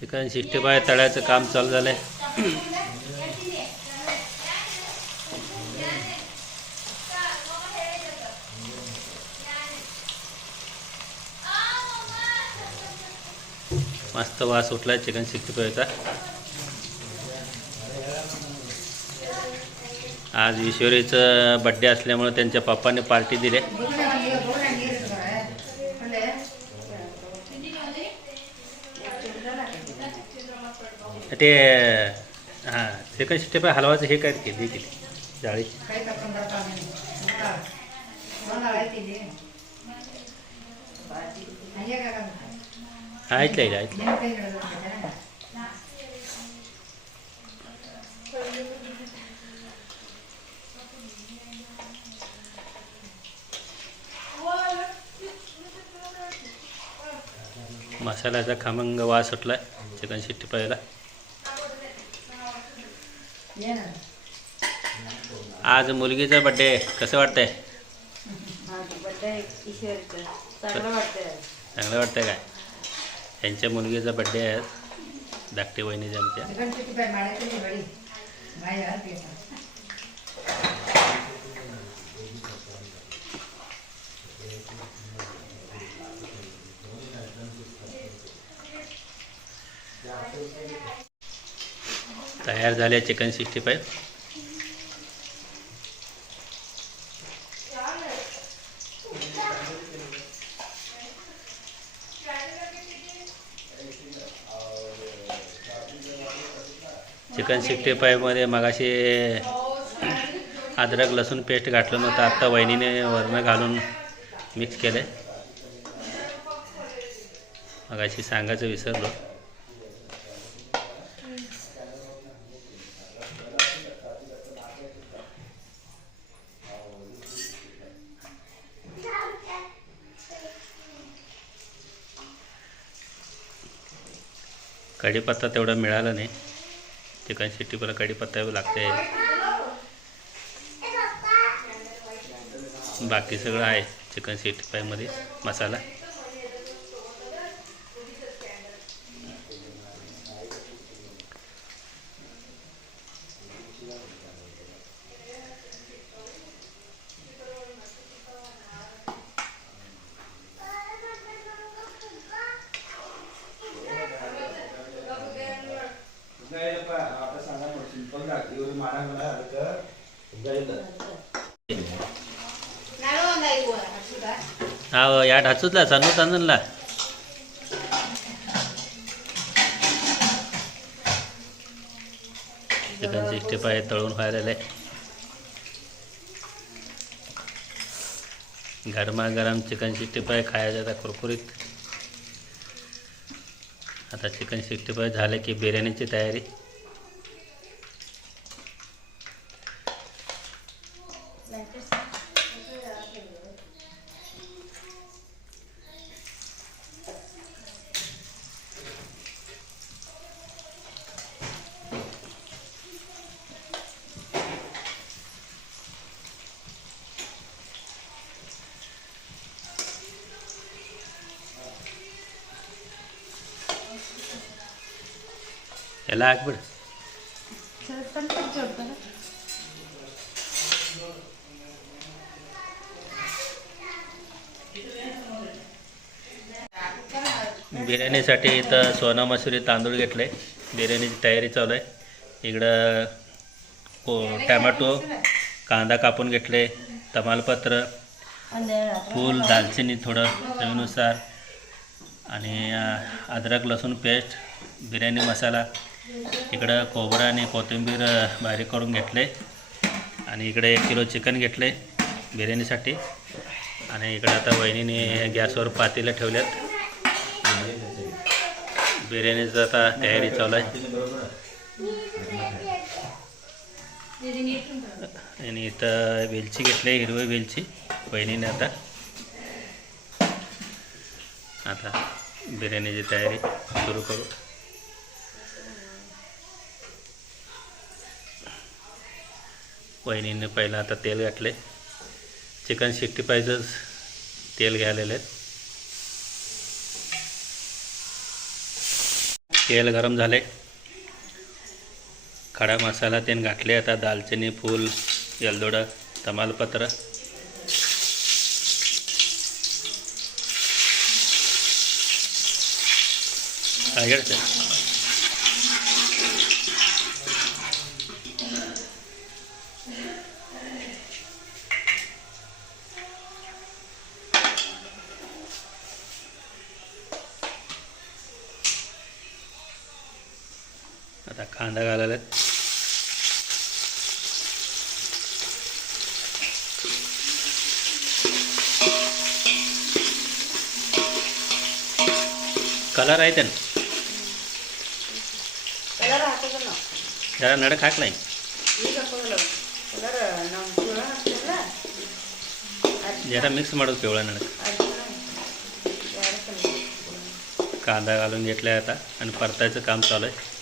Chicken sixty five तळ्याचं काम चालू झालं आहे मस्त वास उठला आहे चिकन सिक्स्टी फायचा आज ईश्वरीचं बड्डे असल्यामुळे त्यांच्या पप्पाने पार्टी दिली. ते हां चिकन सिक्स्टी फाय हलवाचं हे काय केली किती जाळी ऐकलं ऐकलं मसाल्याचा खमंग वास सुटला चिकन सिक्स्टी फायला आज मुलगीचा बड्डे कसं वाटतंय? चांगलं वाटतंय काय? त्यांच्या मुलगीचा बड्डे आहे धाकटे वहिनीच्या आमच्या. तयार झाले chicken sixty five. Chicken sixty फाईव्हमध्ये मगाशी अद्रक लसूण पेस्ट घातलं नव्हतं आत्ता वहिनीने वरणं घालून मिक्स केलं आहे मगाशी सांगायचं विसरलो. कढीपत्ता तेवढा मिळाला नाही. चिकन सिक्स्टी फायला कढीपत्ता लागते. बाकी सगळं आहे चिकन सिक्स्टी फायमध्ये मसाला आता सांगा मग सिंपल घातली मारा मला हा हो, या ढाचूतला चिकन सिक्स्टी फाय तळून व्हायला आहे गरमागरम चिकन सिक्स्टी फाय खायचं आता कुरकुरीत. आता चिकन सिक्स्टी फाय झालं की बिर्याणीची तयारी. ఎలా ఆగిపడు बिर्याणीसाठी इथं सोना मसुरी तांदूळ घेतले बिर्याणीची तयारी चालू आहे. इकडं को टॅमॅटो कांदा कापून घेतले तमालपत्र फूल दालचिनी थोडं चवीनुसार आणि अद्रक लसूण पेस्ट बिर्याणी मसाला. इकडं खोबरं आणि कोथिंबीर बारीक करून घेतले. आणि इकडे एक किलो चिकन घेतले बिर्याणीसाठी. आणि इकडं आता वहिनीने गॅसवर पातेलं ठेवल्यात. बिर्याणीचं आता तयारी चालू आहे. आणि इथं वेलची घेतली हिरवी वेलची वहिनीने आता. आता बिर्याणीची तयारी सुरू करू. वहिनीनं पहिलं आता तेल घातले चिकन सिक्स्टी फायचंच तेल घ्यायलेलं आहे. तेल गरम झाले खडा मसाला त्याने घातले आता दालचिनी फूल यलदोडा तमालपत्र. आहे कांदा घालायला. कलर आहे त्यानं. जरा नड खाक नाही. जरा मिक्स माडू पिवळा नडक कांदा घालून घेतलाय आता आणि परतायचं काम चालू आहे.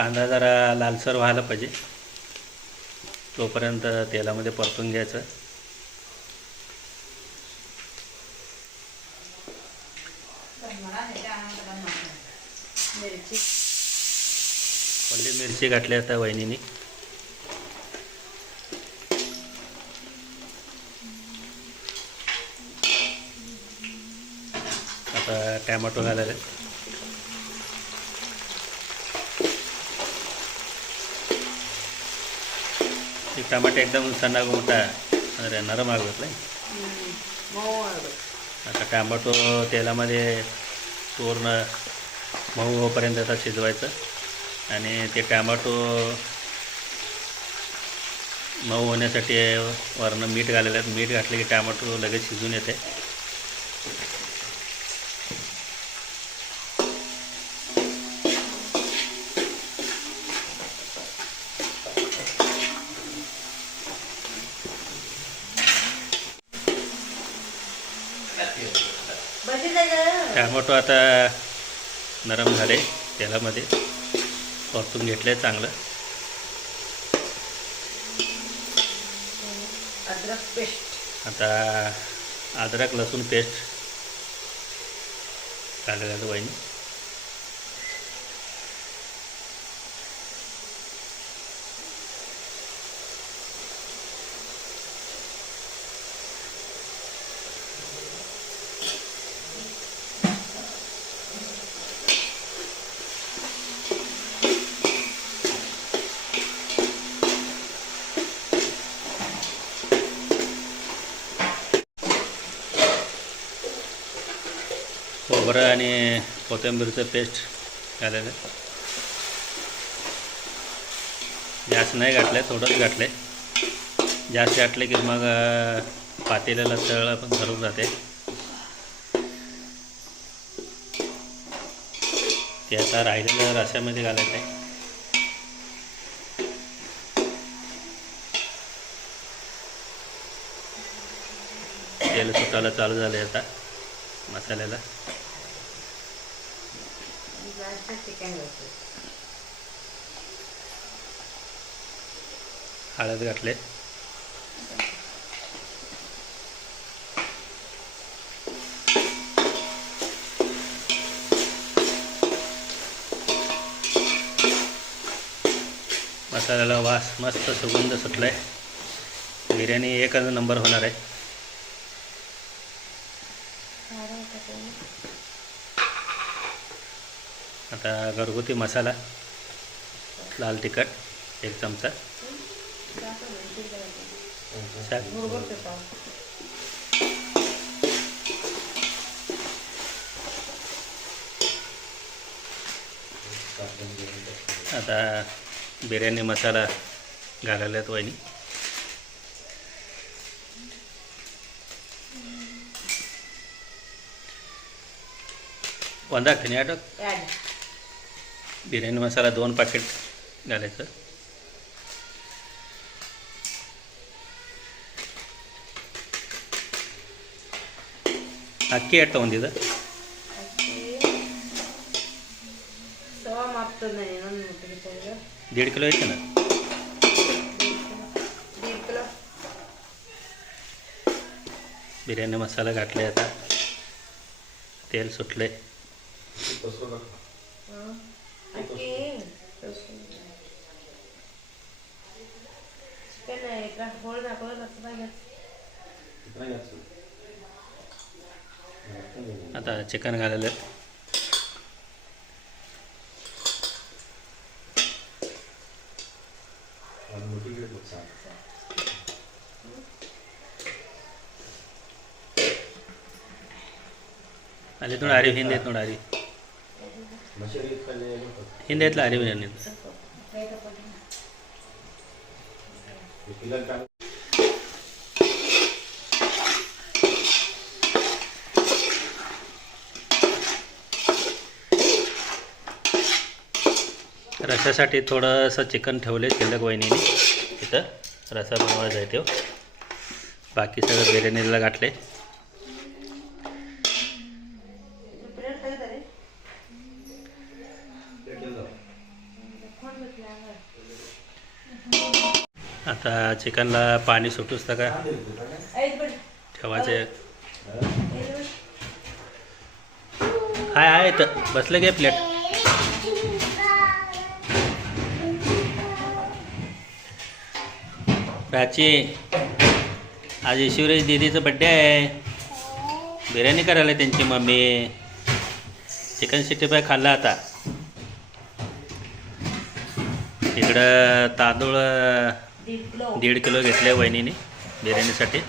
कांदा जरा लालसर व्हायला पाहिजे. तोपर्यंत तेलामध्ये परतून घ्यायचं. पल्ली मिरची घातली आता वहिनीने. आता टॅमॅटो घालायला. की टमाटे एकदम सणाग मोठा अरे नरम आगत आता टमाटो तेलामध्ये पूर्ण मऊ होईपर्यंत आता शिजवायचं आणि ते टमाटो मऊ होण्यासाठी वरनं मीठ घालेलं आहे मीठ घातलं की टमाटो लगेच शिजून येते टॅमॅटो आता नरम झाले तेलामध्ये. परतून घेतले चांगलं. अद्रक पेस्ट. आता अद्रक लसूण पेस्ट. घालायला आहे वहिनी खोबरं आणि कोथिंबीरचं पेस्ट घालायचं. जास्त नाही घातलं थोडंच घातलं जास्त घातलं की मग पातेल्याला तळ पण धरून जाते. ते आता राहिलेलं रस्यामध्ये घालायचं आहे. तेल सुटायला चालू झालं आहे आता मसाल्याला. चिकन हळद घातले. मसाल्याला वास मस्त सुगंध सुटलाय. बिर्याणी एकच नंबर होणार आहे. आता घरगुती मसाला लाल तिखट एक चमचा. आता बिर्याणी मसाला घालायला आहेत वहिनी. వంద आठ बिर्याणी मसाला दोन पॅकेट घालायचं. अक्की आटा म्हणजे दीड किलो येते ना? बिर्याणी मसाला घातलाय आता. तेल सुटले चिकन आहे का गोळ दाखवलं कसं पाहिजे इकडे घ्यायचं. आता चिकन घालेलं आणि मोठी प्लेट बघ सांग. ಅಲ್ಲಿ ನೋಡಿ ಅರಿವು ಹಿಂದೆ ಐತೆ ನೋಡಿ ಅರಿವು मशाली इतकाले बघ. ಹಿಂದೆ ಐತ್ಲ ಅರಿವು रशासाठी थोडंसं चिकन ठेवले शिल्लक वहिनीने इथं रसा बनवायचा आहे तो बाकी सगळं बिर्याणीला गाठले Thank you. आता चिकनला पाणी सुटूच तर का काय? ठेवायचे. हाय हाय आहे बसले बसलं प्लेट प्राची आज ईश्वरी दीदीचं बड्डे आहे. बिर्याणी करायला त्यांची मम्मी. चिकन सिक्स्टी फाय खाल्ला आता. इकडं तांदूळ दीड किलो घेतल्या घेतले वहिनीने बिर्याणीसाठी.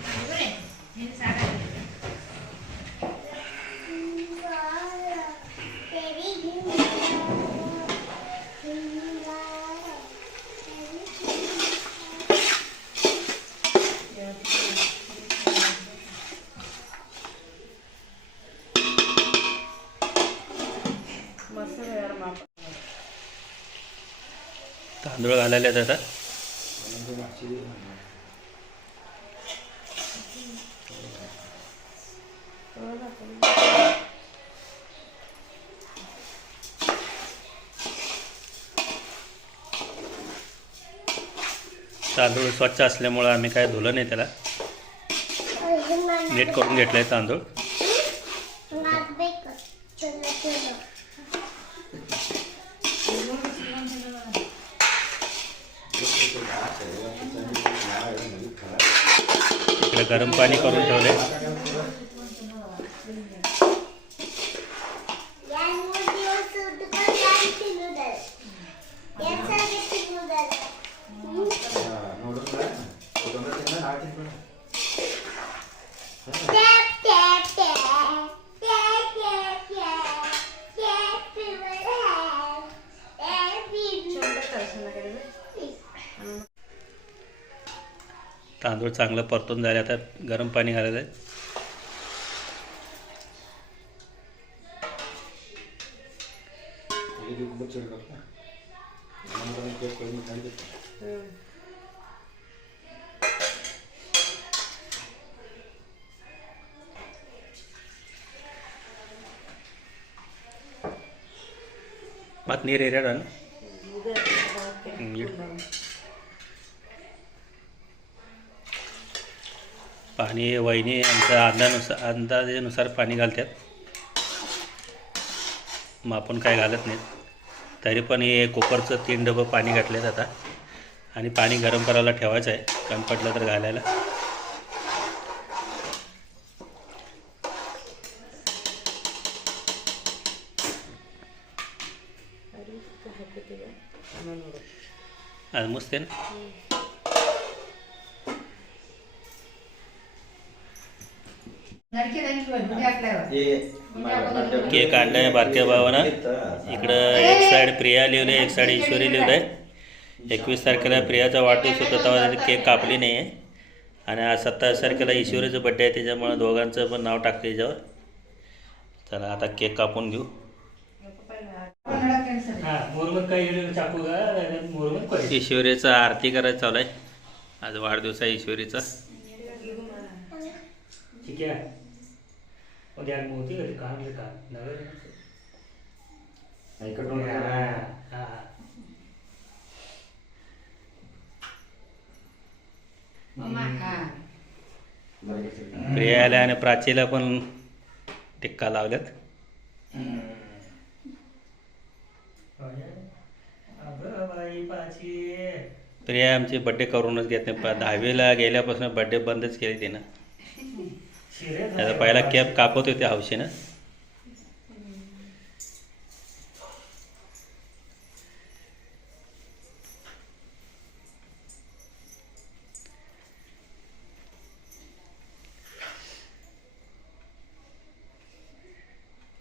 तांदूळ घालायला जातात आता. तांदूळ स्वच्छ असल्यामुळं आम्ही काय धुलं नाही त्याला. नीट करून घेतलं आहे तांदूळ. इकडे गरम पाणी करून ठेवले हा, नूडल्स आहे ना. नूडल्स आहे ना, हा, ते पण. शंभर दर्शन केलं तांदूळ चांगलं परतून झाले आता गरम पाणी घालायचं आहे. हे दूध ना पाणी वहिनी आमच्या अंदानुसार अंदाजेनुसार पाणी घालतात मग आपण काय घालत नाहीत. तरी पण हे कुकरचं तीन डबं पाणी घातलेत आता. आणि पाणी गरम करायला ठेवायचं आहे कमी पडलं तर घालायला. आज मस्त आहे ना? केक आणलाय बारक्या भावानं. इकडं एक साईड प्रिया लिहिलं एक साईड ईश्वरी लिहिलं आहे एकवीस तारखेला प्रियाचा वाढदिवस होता तेव्हा केक कापली नाही आहे आणि आज सत्तावीस तारखेला ईश्वरीचं बड्डे आहे त्याच्यामुळं दोघांचं पण नाव टाकलं याच्यावर. चला आता केक कापून घेऊ. ईश्वरीचा आरती करायचं चालू आहे. आज वाढदिवस आहे ईश्वरीचा केसरी. प्रियाला आणि प्राचीला पण टिक्का लावल्यात प्रिया आमची बड्डे करूनच घेत नाही. दहावीला गेल्यापासून बड्डे बंदच केली तिनं. त्याचा पहिला केप कापत होते हौशीनं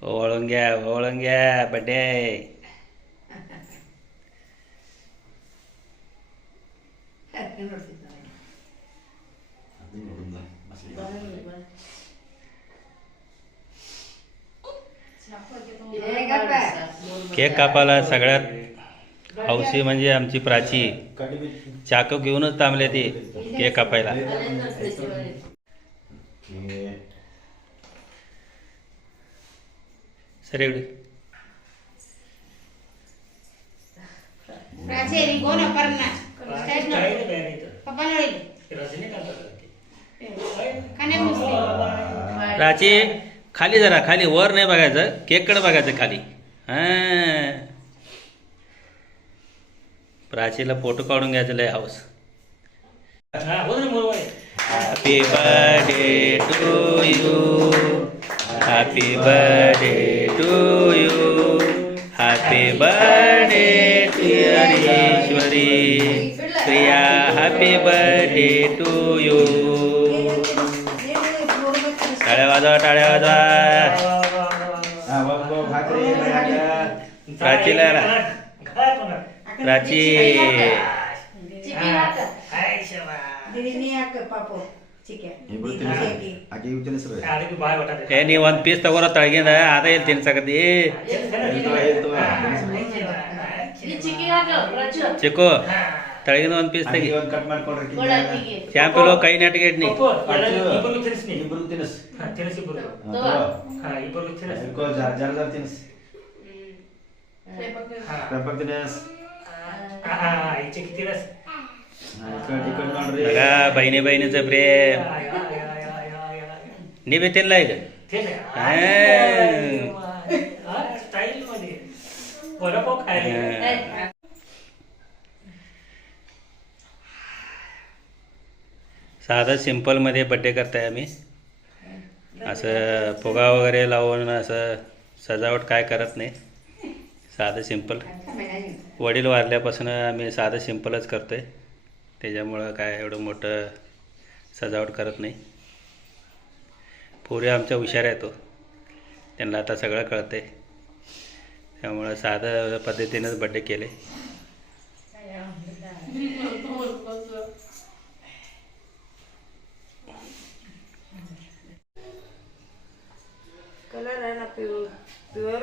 ओळून घ्या ओळून घ्या बड्डे cake कापायला सगळ्यात हौशी म्हणजे आमची प्राची. चाकू घेऊनच थांबले ती केक कापायला. सर एवढी प्राची खाली जरा खाली वर नाही बघायचं. केककडे बघायचं खाली. हां प्राचीला फोटो काढून घ्यायचं लय house happy birthday to you happy birthday to you happy birthday Ishwari Priya happy birthday to you टाळ्या वाजवा टाळ्या वाजवा प्राचीला प्राची हे बघ, तिने- आगी उचलली सगळं. हे नी वन पीस तगोर ತಳಗಿಂದ ಅದ ಹೇಳ್ತೀನಿ ಸಗತಿ येतो, येतो. ಚಿಕ್ಕು ತಳಗಿಂದ ಒಂದ್ ಪೀಸ್ ತೆಗಿ ಆಗಿ ಒಂದ್ ಕಟ್ ಮಾಡ್ಕೊಡ್ರಿ ಕಿಂಜ. ಶಾಂಪಿಲು ಕೈ ನೆಟ್ಗೆಟ್ನಿ ಇಬ್ರು ತಿನ್ನಿಸ್. स्वयंपाक बहिणी बहिणीच प्रेम निवेदनला आहे साधा सिंपल सिम्पलमध्ये बड्डे करताय आम्ही असं फुगा वगैरे लावून असं सजावट काय करत नाही साधं सिंपल वडील वारल्यापासून आम्ही साधं सिम्पलच करतो आहे त्याच्यामुळं काय एवढं मोठं सजावट करत नाही. पोरी आमच्या हुशार आहे तो त्यांना आता सगळं कळतं आहे त्यामुळं साधं पद्धतीनंच बड्डे केले. कलर आहे ना प्युअर प्युअर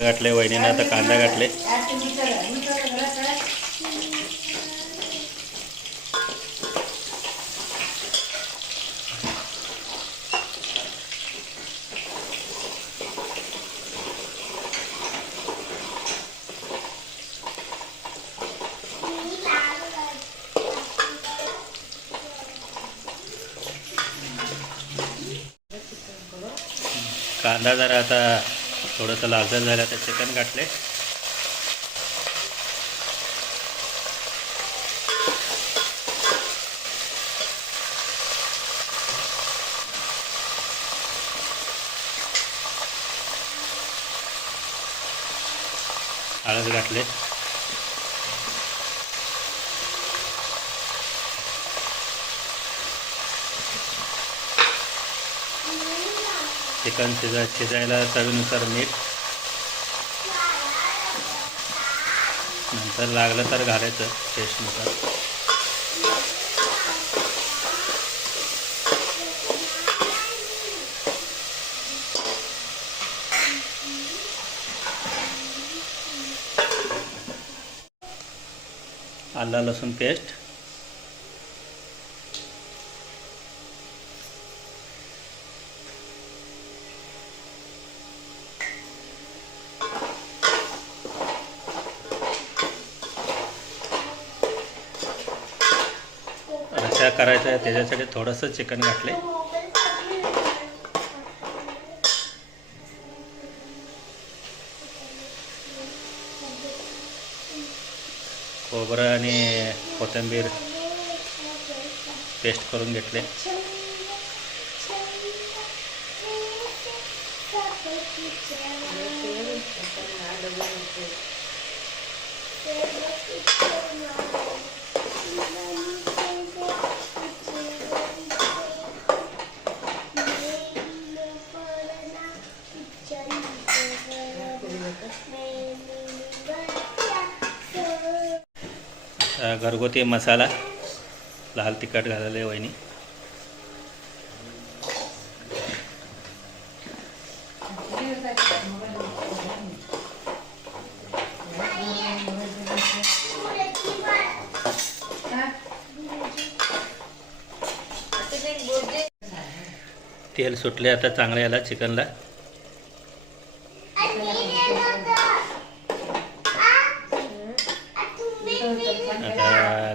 घातले वहिनीनं आता कांदा गाठले कांदा जरा आता थोडंसं लालसर झालं तर चिकन गाठले हळद घातले. चिकन शिजा शिजायला चवीनुसार मीठ. नंतर लागलं तर घालायचं टेस्टनुसार आला लसूण पेस्ट त्याच्यासाठी थोडंसं चिकन घातले खोबरं आणि कोथिंबीर पेस्ट करून घेतले. घरगुती मसाला लाल तिखट घालले वहिनी. तेल सुटले आता चांगलं याला चिकनला आता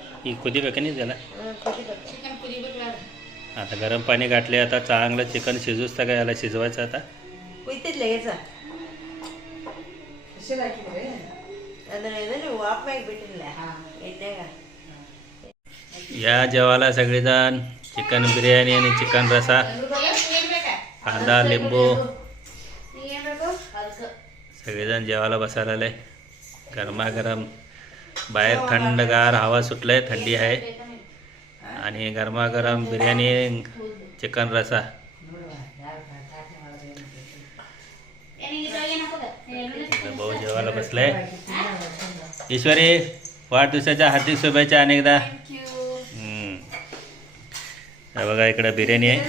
ही कुदी नाही झाला आता गरम पाणी गाठले आता चांगलं चिकन शिजूच तर काय याला शिजवायचं आता? या जेवाला सगळेजण चिकन बिर्याणी आणि चिकन रसा. आदा लिंबू. सगळेजण जेवायला बसायला आले. गरमागरम. बाहेर थंडगार हवा सुटलाय थंडी आहे. आणि गरमागरम बिर्याणी चिकन रसा. भाऊ जेवायला बसलाय ईश्वरी वाढदिवसाच्या हार्दिक शुभेच्छा अनेकदा. बघा इकडं बिर्याणी आहे.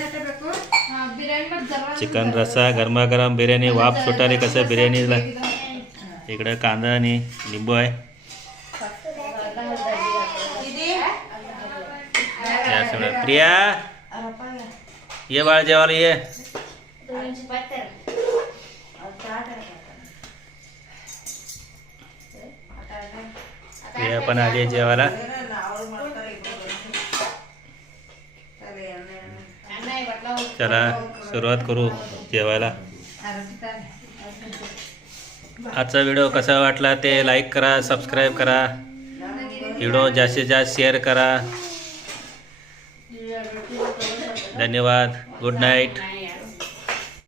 चिकन रस्सा गरमागरम बिर्याणी वाफ सुटाली कसं बिर्याणीला. इकडं कांदा आणि लिंबू आहे या सगळं प्रिया? ये बाळ जेवायला ये. प्रिया पण आली जेवायला. चला सुरुवात करू जेवायला. आजचा व्हिडिओ कसा वाटला ते लाईक करा सबस्क्राईब करा. व्हिडिओ जास्तीत जास्त शेअर करा. धन्यवाद. Good night.